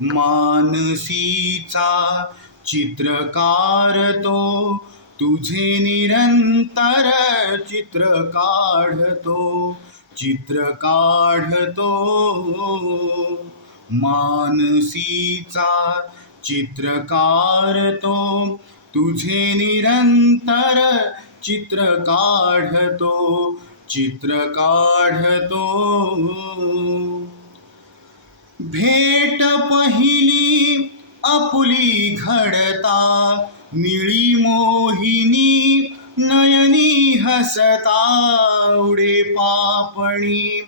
मानसीचा चित्रकार तो तुझे निरंतर चित्र काढतो चित्र काढतो मानसीचा चित्रकार तो तुझे निरंतर चित्र काढतो चित्र काढतो भेट पहिली आपुली घडता, निळी मोहिनी नयनी हसता, उडे पापणी,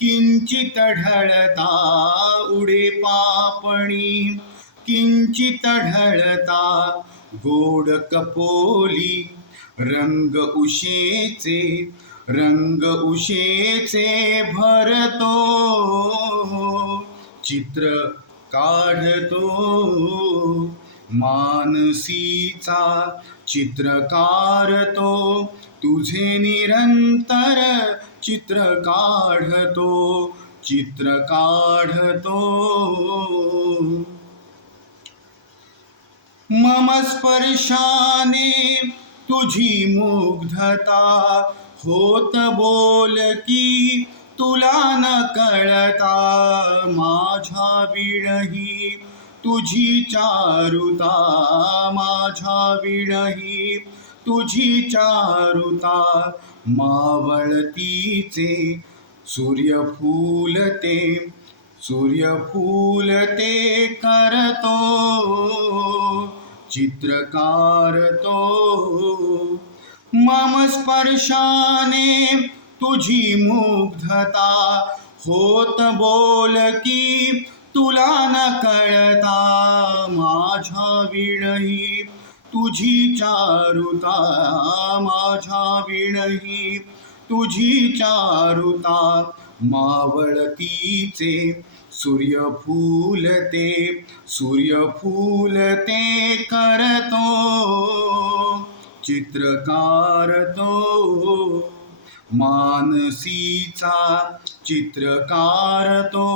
किंचित ढळता, उडे पापणी, किंचित ढळता, गोड कपोली, रंग उशेचे रंग उशेचे भरतो. चित्र काढतो. मानसीचा चित्रकार तो तुझे निरंतर चित्र काढतो. चित्र काढतो. मम स्पर्शाने तुझी मुग्धता होत बोल की तुला न कळता माझ्या विणही तुझी चारुता माझ्या विणही तुझी चारुता मावळतीचे सूर्यफूलते सूर्यफूलते करतो चित्रकार तो मम स्पर्शाने तुझी मुग्धता, होत बोल की तुला न कळता माझ्या विणही, तुझी चारुता माझ्या विणही, तुझी चारुता। मावळतीचे सूर्यफूल ते सूर्यफूल ते करतो चित्रकार तो मानसीचा चित्रकार तो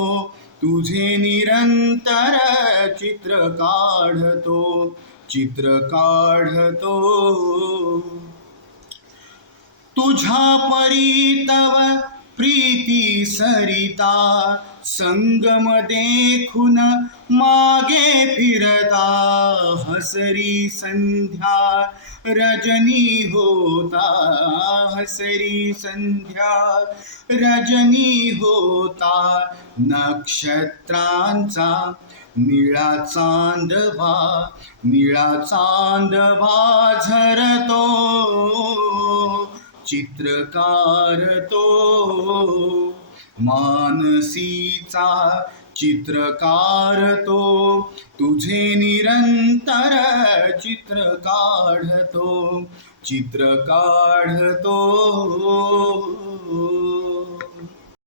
तुझे निरंतर चित्र काढतो चित्र काढतो तुझा परी तव प्रीती सरिता संगम देखून मागे फिरता हसरी संध्या रजनी होता हसरी संध्या रजनी होता नक्षत्रांचा निळा चांदवा निळा चांदवा झरतो चित्रकार तो मानसीचा चित्रकार तो तुझे निरंतर चित्र काढतो चित्र काढतो.